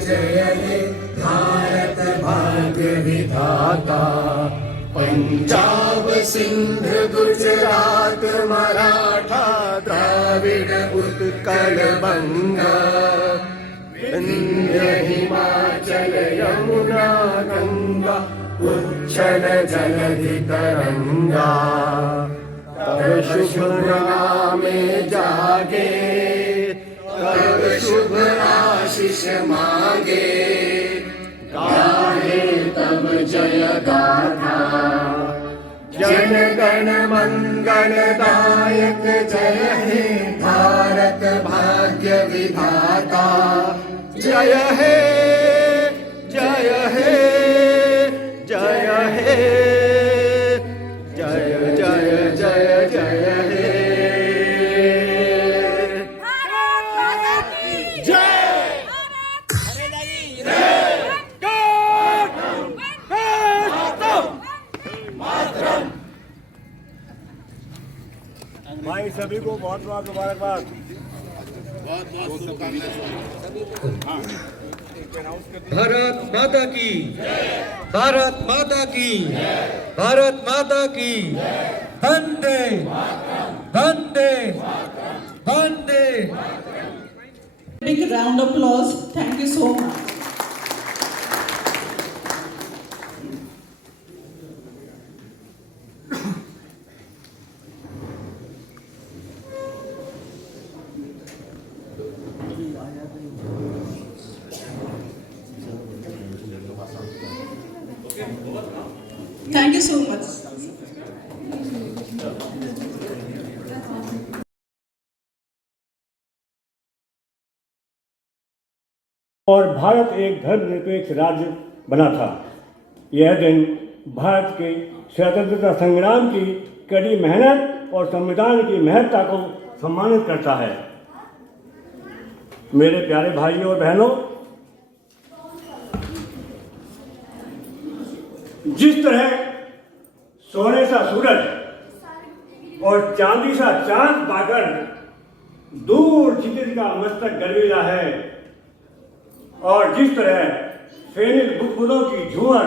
जय हे भारत भाग्य विधाता। पंजाब सिंध गुजरात मराठा द्राविड उत्कल बंगा, विंध्य हिमाचल यमुना गंगा उच्छल जलधि तरंगा। तब शुभ नामे जागे, तब शुभ आशीष मांगे, गाहे तब जय गाथा। जन गण मंगल दायक जय हे भारत भाग्य विधाता। जय हे जय हे जय हे जय जय जय जय हे। भाई सभी को बहुत बहुत मुबारकबाद। भारत माता की, भारत माता की, भारत माता की। वंदे वंदे वंदे। Big round of applause. Thank you so much. Thank you so much. और भारत एक धर्मनिरपेक्ष राज्य बना था। यह दिन भारत के स्वतंत्रता संग्राम की कड़ी मेहनत और संविधान की महत्ता को सम्मानित करता है। मेरे प्यारे भाइयों और बहनों, जिस तरह सोने सा सूरज और चांदी सा चांद पाकर दूर क्षितिज का मस्तक गर्वीला है, और जिस तरह फेनिल बुदबुदों की झूमर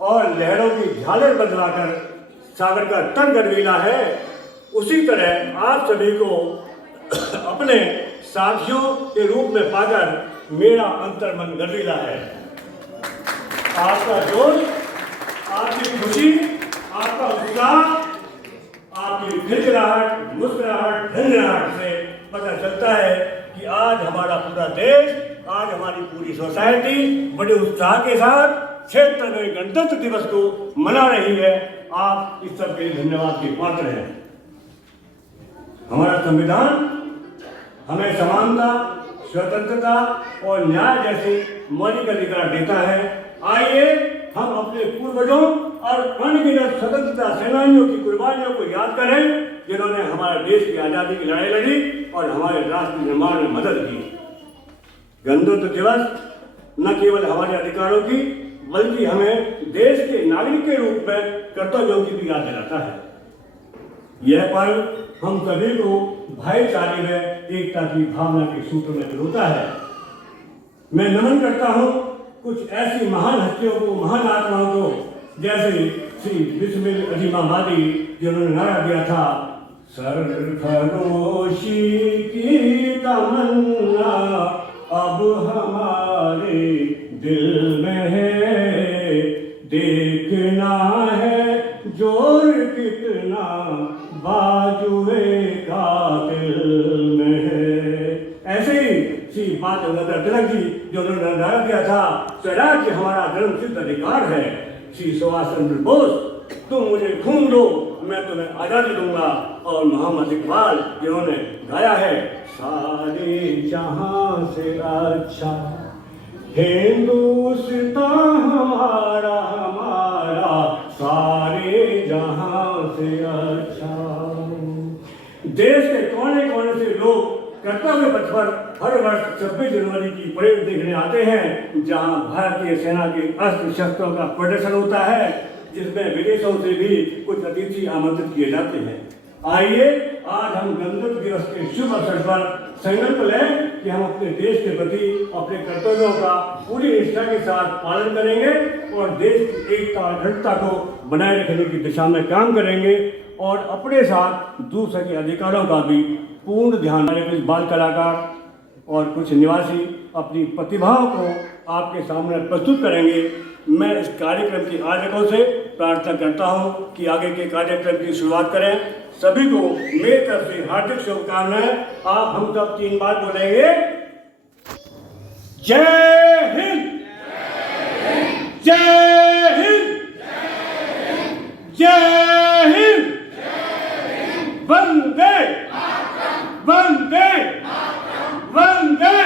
और लहरों की झालर बदलाकर सागर का तट गर्वीला है, उसी तरह आप सभी को अपने साथियों के रूप में पाकर मेरा अंतर्मन गर्वीला है। आपका जोश, आपकी खुशी, आपका उत्साह, आपकी खिलखिलाहट, मुस्कुराहट, झंझनाहट से पता चलता है कि आज हमारा पूरा देश, आज हमारी पूरी सोसाइटी बड़े उत्साह के साथ क्षेत्र में गणतंत्र दिवस को मना रही है। आप इस सब के धन्यवाद के पात्र हैं। हमारा संविधान हमें समानता, स्वतंत्रता और न्याय जैसे मौलिक अधिकार देता है। आइए हम अपने पूर्वजों और अनगिनत स्वतंत्रता सेनानियों की कुर्बानियों को याद करें, जिन्होंने हमारे देश की आज़ादी की लड़ाई लड़ी और हमारे राष्ट्र निर्माण में मदद की। गणतंत्र दिवस न केवल हमारे अधिकारों की, बल्कि हमें देश के नागरिक के रूप में कर्तव्यों की भी याद दिलाता है। यह पर्व हम सभी को भाईचारे में एकता की भावना के सूत्र में पिरोता है। मैं नमन करता हूँ कुछ ऐसी महान हस्तियों को, महान आत्माओं को, जैसे श्री बिस्मिल अजीमाबादी, जिन्होंने नारा दिया था, सरफरोशी की तमन्ना अब हमारे दिल में है, देखना है जोर कितना बाजुए कातिल में है। ऐसे ही श्री बाल गंगाधर तिलक जी, जो उन्होंने नारा दिया था, स्वराज्य हमारा जन्म सिद्ध अधिकार है। श्री सुभाष चंद्र बोस, तुम मुझे खून दो, मैं तुम्हें आजादी दूंगा। और मोहम्मद इकबाल, जिन्होंने गाया है, सारे जहां से अच्छा हिंदुस्तान हमारा हमारा, सारे जहां से अच्छा। देश के कोने कोने से लोग कर्तव्य पथ पर हर वर्ष 26 जनवरी की परेड देखने आते हैं, जहां भारतीय सेना के अस्त्र शस्त्रों का प्रदर्शन होता है, जिसमें विदेशों से भी कुछ अतिथि आमंत्रित किए जाते हैं। आइए आज हम गणतंत्र दिवस के शुभ अवसर पर संकल्प लें कि हम अपने देश के प्रति अपने कर्तव्यों का पूरी निष्ठा के साथ पालन करेंगे और देश की एकता अखंडता को बनाए रखने की दिशा में काम करेंगे और अपने साथ दूसरे के अधिकारों का भी पूर्ण ध्यान रखें। कुछ बाल कलाकार और कुछ निवासी अपनी प्रतिभाओं को आपके सामने प्रस्तुत करेंगे। मैं इस कार्यक्रम के आयोजकों से प्रार्थना करता हूं कि आगे के कार्यक्रम की शुरुआत करें। सभी को मेरी तरफ से हार्दिक शुभकामनाएं। आप हम सब 3 बार बोलेंगे, जय हिंद, जय हिंद, जय हिंद, वंदे वंदे वंदे,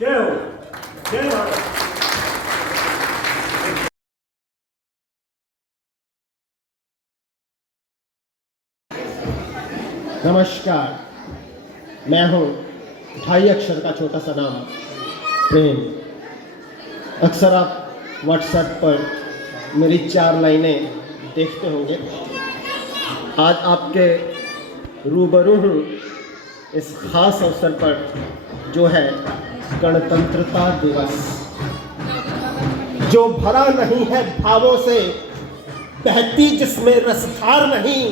जय हो, जय भारत। नमस्कार, मैं हूँ 2.5 अक्षर का छोटा सा नाम प्रेम। अक्सर आप व्हाट्सएप पर मेरी 4 लाइनें देखते होंगे। आज आपके रूबरू हूँ इस खास अवसर पर जो है गणतंत्रता दिवस, जो भरा नहीं है भावों से, बहती जिसमें रसधार नहीं,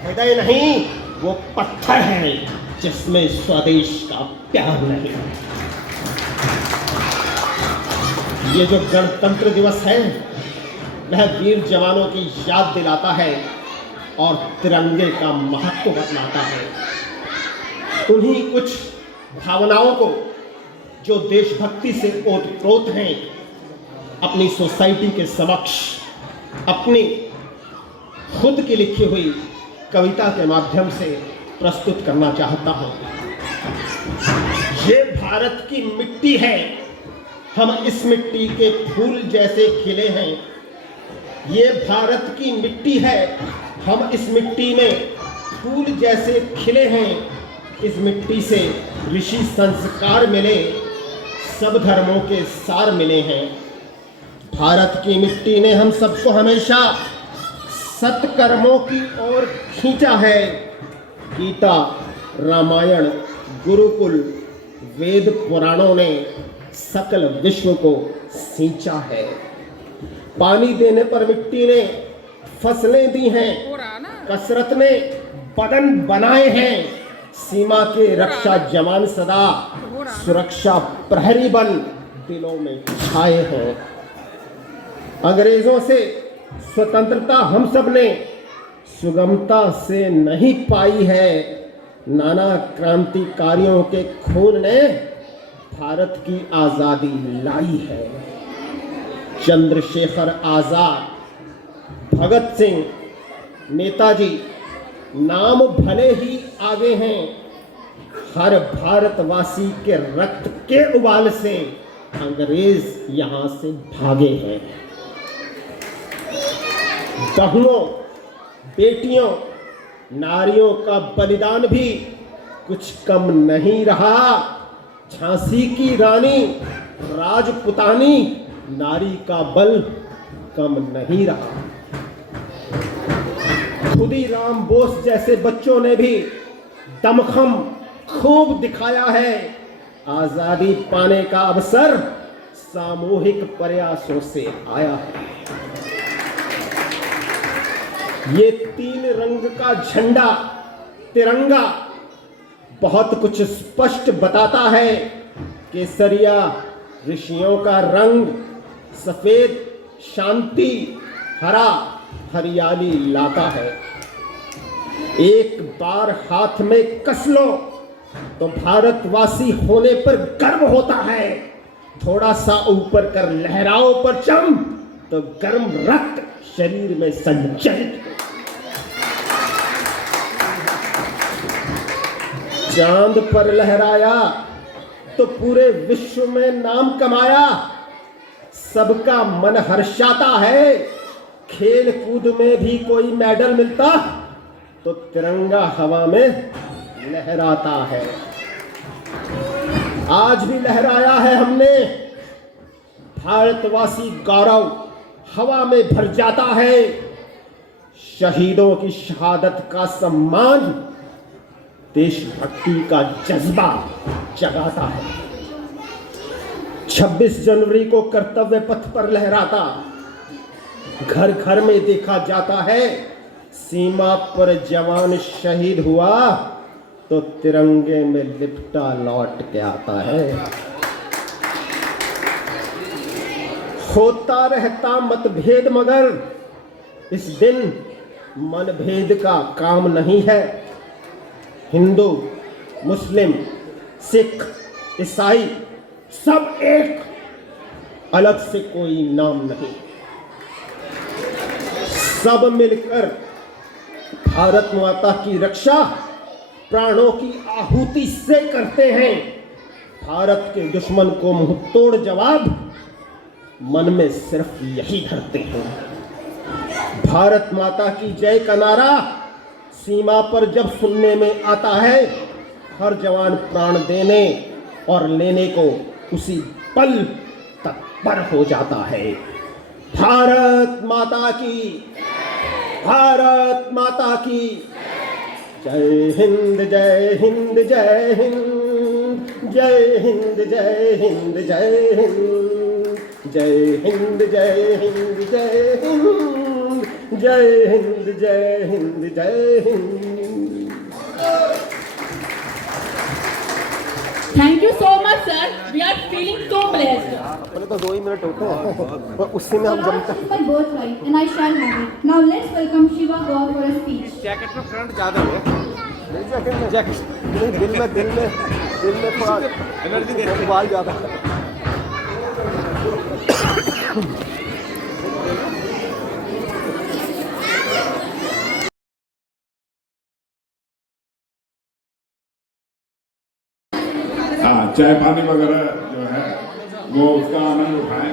हृदय नहीं वो पत्थर है जिसमें स्वदेश का प्यार नहीं। ये जो गणतंत्र दिवस है वह वीर जवानों की याद दिलाता है और तिरंगे का महत्व बतलाता है। उन्हीं कुछ भावनाओं को जो देशभक्ति से ओतप्रोत हैं अपनी सोसाइटी के समक्ष अपनी खुद की लिखी हुई कविता के माध्यम से प्रस्तुत करना चाहता हूँ। ये भारत की मिट्टी है, हम इस मिट्टी के फूल जैसे खिले हैं। ये भारत की मिट्टी है, हम इस मिट्टी में फूल जैसे खिले हैं। इस मिट्टी से ऋषि संस्कार मिले, सब धर्मों के सार मिले हैं। भारत की मिट्टी ने हम सबको हमेशा सत्कर्मों की ओर खींचा है। गीता, रामायण, गुरुकुल, वेद पुराणों ने सकल विश्व को सींचा है। पानी देने पर मिट्टी ने फसलें दी हैं, कसरत ने बदन बनाए हैं। सीमा के रक्षा जवान सदा सुरक्षा प्रहरी बन दिलों में छाए हैं। अंग्रेजों से स्वतंत्रता हम सब ने सुगमता से नहीं पाई है। नाना क्रांतिकारियों के खून ने भारत की आज़ादी लाई है। चंद्रशेखर आज़ाद, भगत सिंह, नेताजी नाम भले ही आगे हैं, हर भारतवासी के रक्त के उबाल से अंग्रेज यहाँ से भागे हैं। बहुओं, बेटियों, नारियों का बलिदान भी कुछ कम नहीं रहा। झांसी की रानी, राजपुतानी, नारी का बल कम नहीं रहा। खुदीराम बोस जैसे बच्चों ने भी दमखम खूब दिखाया है। आजादी पाने का अवसर सामूहिक प्रयासों से आया है। ये 3 रंग का झंडा तिरंगा बहुत कुछ स्पष्ट बताता है। केसरिया ऋषियों का रंग, सफेद शांति, हरा हरियाली लाता है। एक बार हाथ में कस लो तो भारतवासी होने पर गर्व होता है। थोड़ा सा ऊपर कर लहराओ परचम तो गर्म रक्त शरीर में संचरित। चांद पर लहराया तो पूरे विश्व में नाम कमाया। सबका मन हर्षाता है। खेल कूद में भी कोई मेडल मिलता तो तिरंगा हवा में लहराता है। आज भी लहराया है हमने। भारतवासी गौरव हवा में भर जाता है। शहीदों की शहादत का सम्मान देशभक्ति का जज्बा जगाता है। 26 जनवरी को कर्तव्य पथ पर लहराता, घर घर में देखा जाता है। सीमा पर जवान शहीद हुआ तो तिरंगे में लिपटा लौट के आता है। होता रहता मतभेद मगर इस दिन मनभेद का काम नहीं है। हिंदू, मुस्लिम, सिख, ईसाई सब एक, अलग से कोई नाम नहीं। सब मिलकर भारत माता की रक्षा प्राणों की आहुति से करते हैं। भारत के दुश्मन को मुंह तोड़ जवाब मन में सिर्फ यही धरते हैं। भारत माता की जय का नारा सीमा पर जब सुनने में आता है, हर जवान प्राण देने और लेने को उसी पल तत्पर हो जाता है। भारत माता की, भारत माता की जय हिंद, जय हिंद, जय हिंद, जय हिंद, जय हिंद, जय हिंद, जय हिंद, जय हिंद, जय हिंद, जय हिंद, जय हिंद, जय Hind. Thank you so much, sir. We are feeling so blessed. अपने तो 2 ही मिनट होते हैं और उससे में हम जमते हैं। My birthright, and I shall have it. Now let's welcome Shiva Gaur for a speech. Jacket में फ्रंट ज्यादा है। नहीं जैकेट में नहीं, दिल में थोड़ा एनर्जी दे, बाल ज्यादा है। चाय पानी वगैरह जो है वो उसका आनंद उठाएं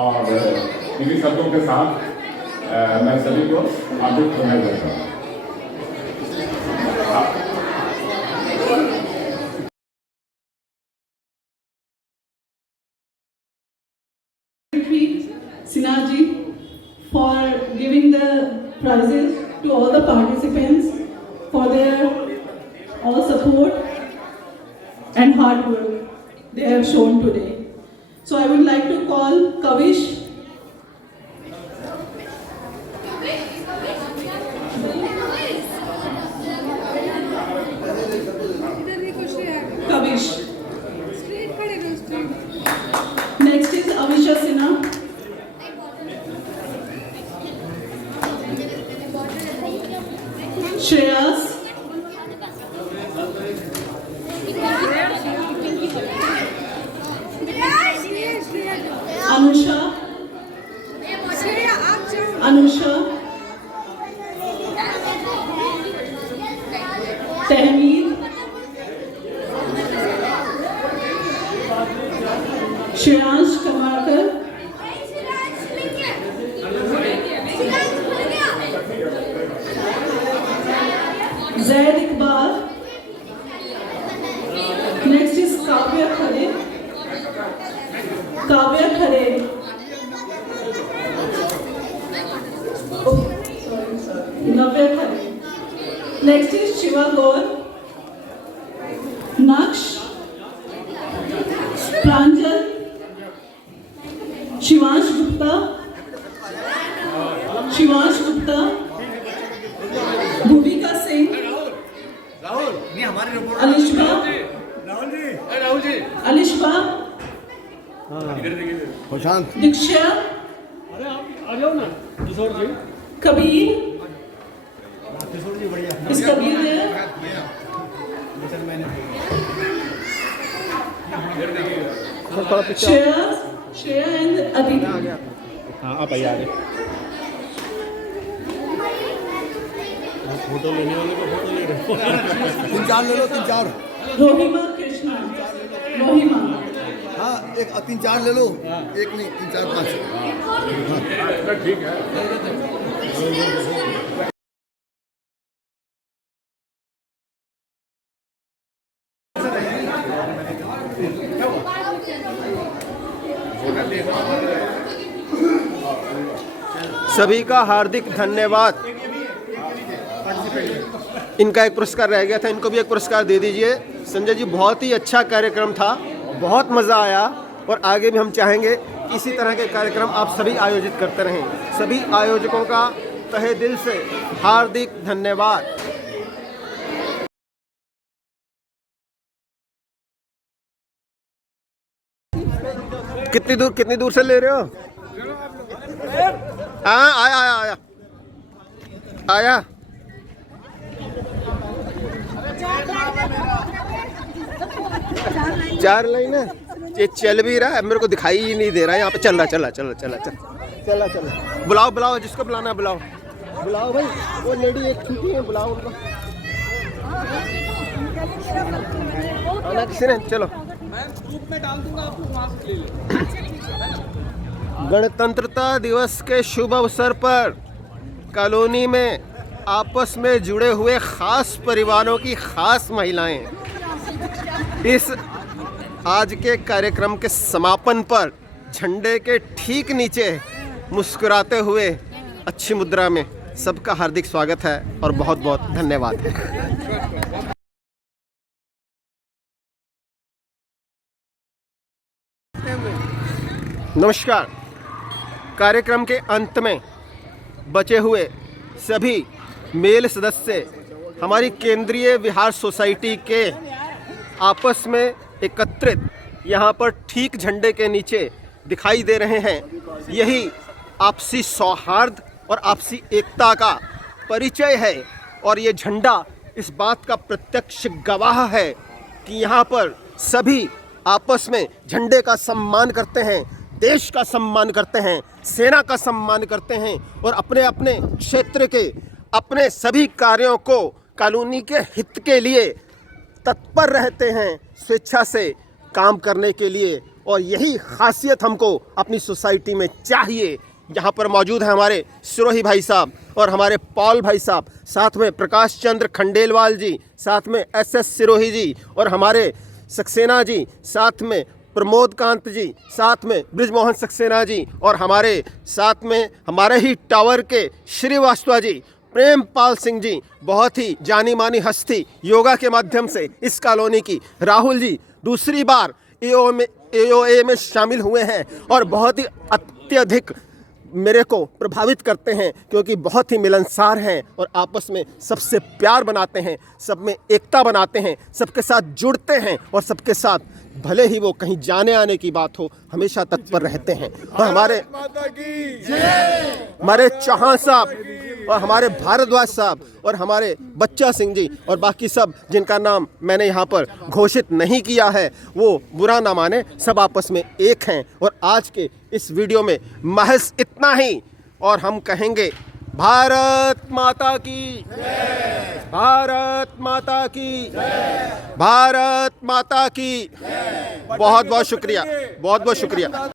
और इन्हीं शब्दों के साथ मैं सभी को हार्दिक बधाई देता हूँ। Sinha ji for giving the prizes to all the participants for their all support and hard work they have shown today. So I would like to call Kavish. Kavish. Next is Avisha Sinha. Shreyas. Anusha. Anusha. Tehmeed. Shreyansh Kamarkar. Zaid Iqbal. Next is Kavya Khare. Kavya Khare. Oh, sorry. Navya Khare. Next is Shiva Gaur. Naksh. Pranjal. Shivansh Gupta. Shivansh Gupta. Bhuvika Singh. Alishba. Alishba. Diksha. Kabir. Is Kabir there? Shreya and Aditi. हाँ आप आइए। Photo लेने वाले को photo ले रहे हो। 3-4 ले लो, 3-4। Rohima Krishna. Rohima. हाँ 3-4 ले लो, एक नहीं 3-4-5। ठीक है। सभी का हार्दिक धन्यवाद। इनका एक पुरस्कार रह गया था, इनको भी एक पुरस्कार दे दीजिए। संजय जी, बहुत ही अच्छा कार्यक्रम था, बहुत मज़ा आया और आगे भी हम चाहेंगे कि इसी तरह के कार्यक्रम आप सभी आयोजित करते रहें। सभी आयोजकों का तहे दिल से हार्दिक धन्यवाद। कितनी दूर से ले रहे हो? हाँ, आया। चार लाइन है, ये चल भी रहा है, मेरे को दिखाई ही नहीं दे रहा है यहाँ पे। चला। बुलाओ जिसको बुलाना है, बुलाओ भाई। वो लेडी एक छुट्टी है, बुलाओ उनको। आना किसी ने, चलो। गणतंत्रता दिवस के शुभ अवसर पर कॉलोनी में आपस में जुड़े हुए खास परिवारों की खास महिलाएं इस आज के कार्यक्रम के समापन पर झंडे के ठीक नीचे मुस्कुराते हुए अच्छी मुद्रा में सबका हार्दिक स्वागत है और बहुत बहुत धन्यवाद। नमस्कार। कार्यक्रम के अंत में बचे हुए सभी मेल सदस्य हमारी केंद्रीय विहार सोसाइटी के आपस में एकत्रित यहाँ पर ठीक झंडे के नीचे दिखाई दे रहे हैं। यही आपसी सौहार्द और आपसी एकता का परिचय है और ये झंडा इस बात का प्रत्यक्ष गवाह है कि यहाँ पर सभी आपस में झंडे का सम्मान करते हैं, देश का सम्मान करते हैं, सेना का सम्मान करते हैं और अपने अपने क्षेत्र के अपने सभी कार्यों को कॉलोनी के हित के लिए तत्पर रहते हैं, स्वेच्छा से काम करने के लिए। और यही खासियत हमको अपनी सोसाइटी में चाहिए। यहाँ पर मौजूद हैं हमारे सिरोही भाई साहब और हमारे पॉल भाई साहब, साथ में प्रकाश चंद्र खंडेलवाल जी, साथ में SS सिरोही जी और हमारे सक्सेना जी, साथ में प्रमोद कांत जी, साथ में ब्रिजमोहन सक्सेना जी और हमारे साथ में हमारे ही टावर के श्रीवास्तव जी, प्रेमपाल सिंह जी, बहुत ही जानी मानी हस्ती योगा के माध्यम से इस कॉलोनी की, राहुल जी दूसरी बार AOA में शामिल हुए हैं और बहुत ही अत्यधिक मेरे को प्रभावित करते हैं क्योंकि बहुत ही मिलनसार हैं और आपस में सबसे प्यार बनाते हैं, सब में एकता बनाते हैं, सबके साथ जुड़ते हैं और सबके साथ भले ही वो कहीं जाने आने की बात हो हमेशा तत्पर रहते हैं। और हमारे चौहान साहब और हमारे भारद्वाज साहब और हमारे बच्चा सिंह जी और बाकी सब जिनका नाम मैंने यहाँ पर घोषित नहीं किया है वो बुरा ना माने, सब आपस में एक हैं। और आज के इस वीडियो में महज इतना ही और हम कहेंगे भारत माता की, भारत माता की, भारत माता की। बहुत बहुत शुक्रिया, बहुत बहुत शुक्रिया।